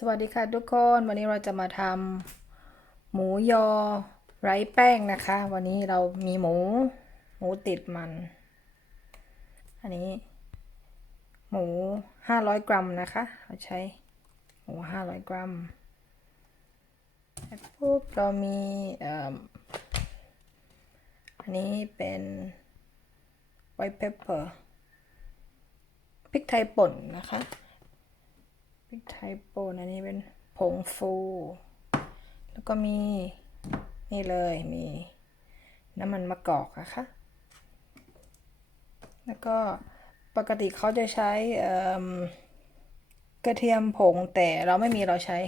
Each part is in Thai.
สวัสดีค่ะทุกคนวันนี้เราจะมาทำหมูยอไร้แป้งนะคะ วันนี้เรามีหมู หมูติดมัน อันนี้ หมูห้าร้อยกรัมนะคะ เราใช้หมูห้าร้อยกรัมปุ๊บเรามีอันนี้เป็น white pepper พริกไทยป่นนะคะ ริกไทยป่นอันนี้เป็นผงฟู แล้วก็มีนี่เลยมีน้ำมันมะกอกอะคะ แล้วก็ปกติเขาจะใช้กระเทียมผงแต่เราไม่มีเราใช้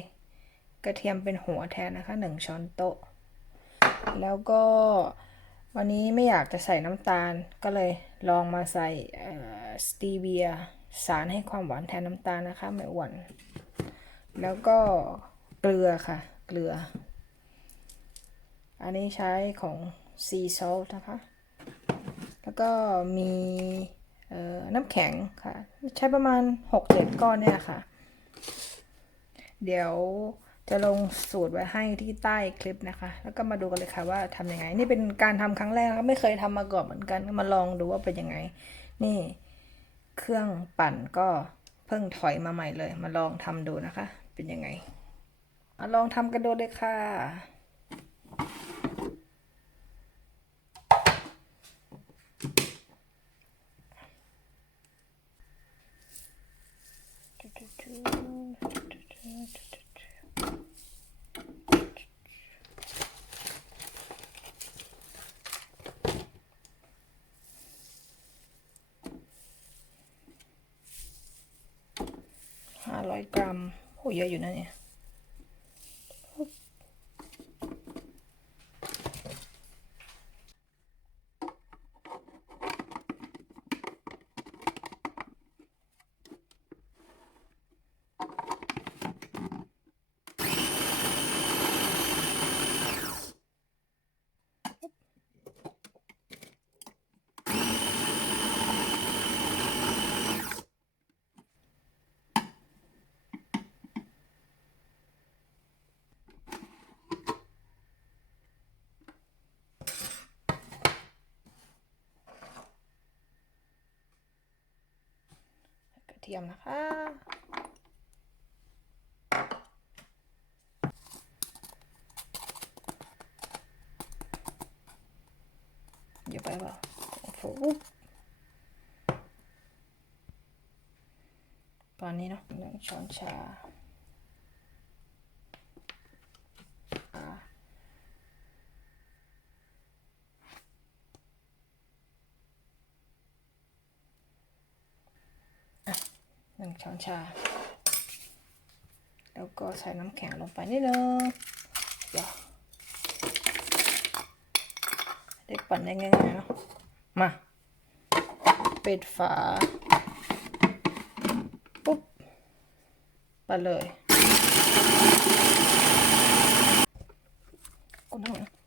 กระเทียมเป็นหัวแทนนะคะหนึ่งช้อนโต๊ะ แล้วก็วันนี้ไม่อยากจะใส่น้ำตาลก็เลยลองมาใส่สตีเวีย สารให้ความหวานแทนน้ำตาลนะคะไม่อ้วนแล้วก็เกลือค่ะ เกลือ อันนี้ใช้ของ sea salt นะคะ แล้วก็มีน้ำแข็งค่ะ ใช้ประมาณ 6-7 ก้อนเนี่ยค่ะ เดี๋ยวจะลงสูตรไว้ให้ที่ใต้คลิปนะคะ แล้วก็มาดูกันเลยค่ะว่าทำยังไง นี่เป็นการทำครั้งแรกนะคะไม่เคยทำมาก่อนเหมือนกัน มาลองดูว่าเป็นยังไง นี่ เครื่องปั่นก็เพิ่งถอยมาใหม่เลย มาลองทำดูนะคะ เป็นยังไงมาลองทำกันดูเลยค่ะ ห้าร้อยกรัมโอ้เยอะอยู่นะเนี่ย ทียมนะคะ เดี๋ยวไปว่าฟูตอนนี้เนาะหนึ่งช้อนชา ช้อนชา แล้วก็ใส่น้ำแข็งลงไปนิดนึงเดี๋ยวได้ปั่นได้ง่ายๆเนาะมาปิดฝา ปุ๊บไปเลยกดทั้ง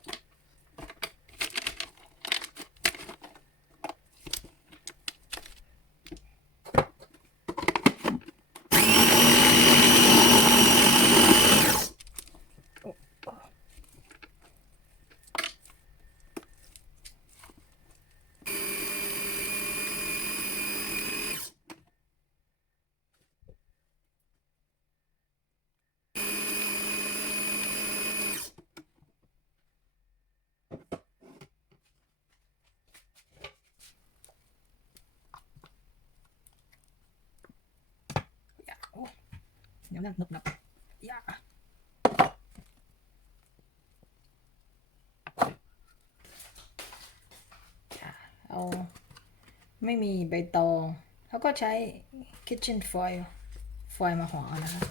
เดี๋ยวนั่งนึกนับอย่าเอาไม่มีใบตองเขาก็ใช้ kitchen foil ฟอยล์มาห่อนะคะ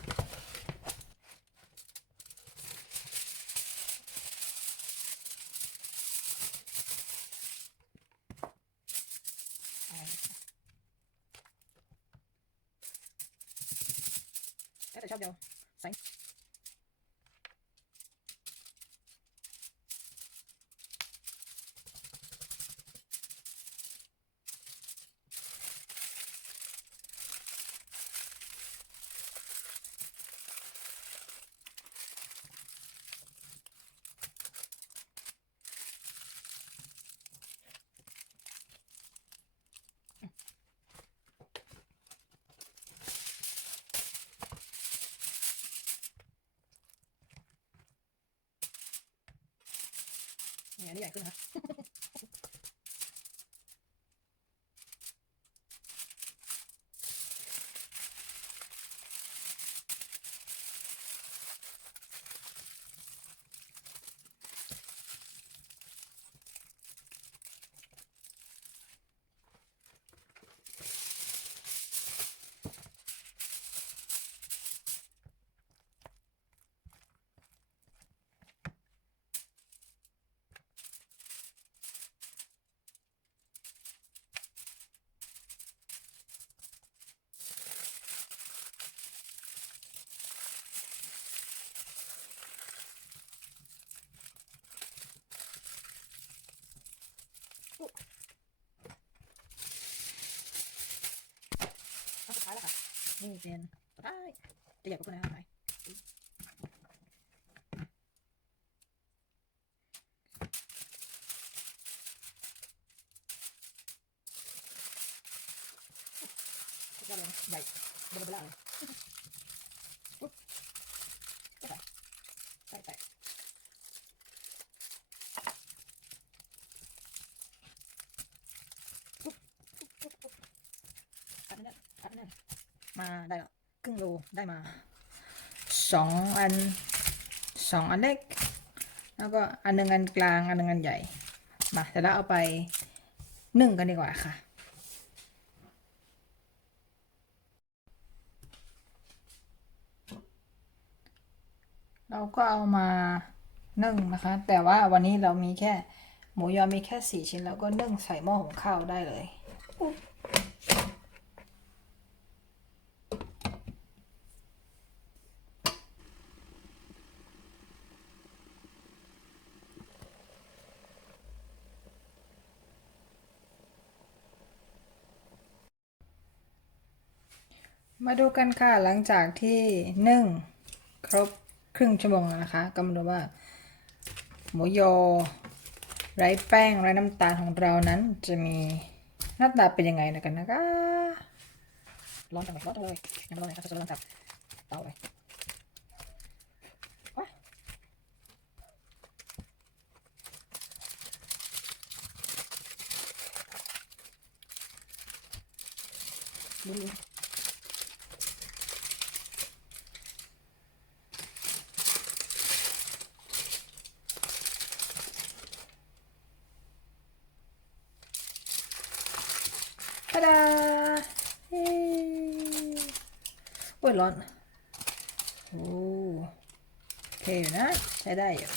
แล้วแต่ชอบ เดียวใส่อันนี้ใหญ่ขึ้นนะ ท้ายแล้วค่ะ นี่เป็นตัวท้ายจะใหญ่กว่าคนนั้นไหมสุดยอดเลยนะใหญ่เบลอเบลอเลยปุ๊บใส่ใส่ใส่ปุ๊บปุ๊บปุ๊บปุ๊บอัดแน่นอัดแน่น มาได้ล้วครึ่งโลได้มาสองอันสองอันเล็ก แล้วก็อันหนึ่งอันกลางอันหนึ่งอันใหญ่ มาเดี๋ยวเราเอาไปนึ่งกันดีกว่าค่ะเราก็เอามานึ่งนะคะ แต่ว่าวันนี้เรามีแค่ หมูยอมีแค่สี่ชิ้น แล้วก็นึ่งใส่หม้อหุงข้าวได้เลย มาดูกันค่ะหลังจากที่นึ่งครบครึ่งชั่วโมงแล้วนะคะก็มาดูว่า หมูยอ ไร้แป้งไร้น้ำตาลของเรานั้นจะมีหน้าตาเป็นยังไงนะกันนะคะร้อนจังเลยร้อนจังเลยยังร้อนเลยครับจะร้อนจับเตาเลยว้า ตาดาเฮ้โอ้ยร้อน โอ้โอเคอยู่นะ ใช้ได้อยู่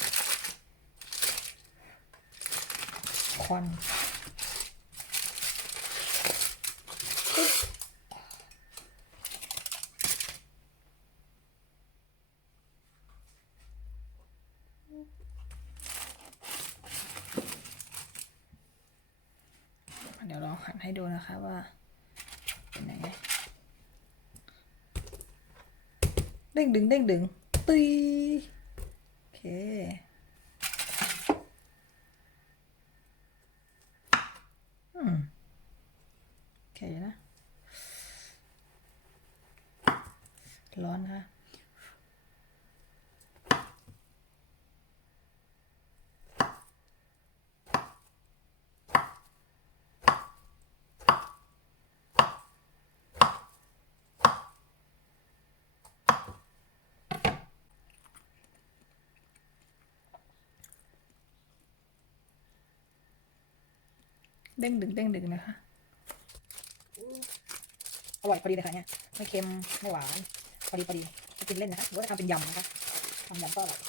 ควันปึ๊บเดี๋ยวลองหัน ให้ดูนะคะว่าเป็นยังไงเด้งดึงเด้งดึงตีโอเคอืมโอเคนะ ร้อนค่ะ เด้งดึงเด้งดึงนะคะ อร่อยพอดีเลยค่ะเนี่ย ไม่เค็มไม่หวาน พอดีพอดีจะกินเล่นนะคะหรือว่าจะทำเป็นยำนะคะทำยำก็อร่อย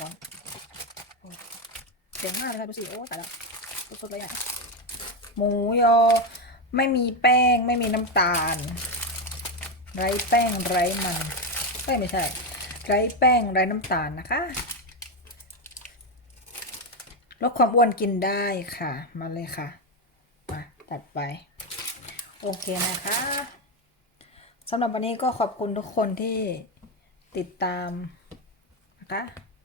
ร้อนโอ้เจ๋งมากเลยค่ะดูสิโอ้ตายแล้วสดๆเลยอะหมูยอ ไม่มีแป้งไม่มีน้ำตาล ไร้แป้งไร้มันเอ้ยไม่ใช่ ไร้แป้งไร้น้ำตาลนะคะลดความอ้วนกินได้ค่ะ มาเลยค่ะ มาตัดไป โอเคนะคะสำหรับวันนี้ก็ขอบคุณทุกคนที่ติดตามนะคะ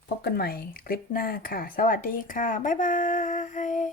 พบกันใหม่คลิปหน้าค่ะ สวัสดีค่ะ บ๊ายบาย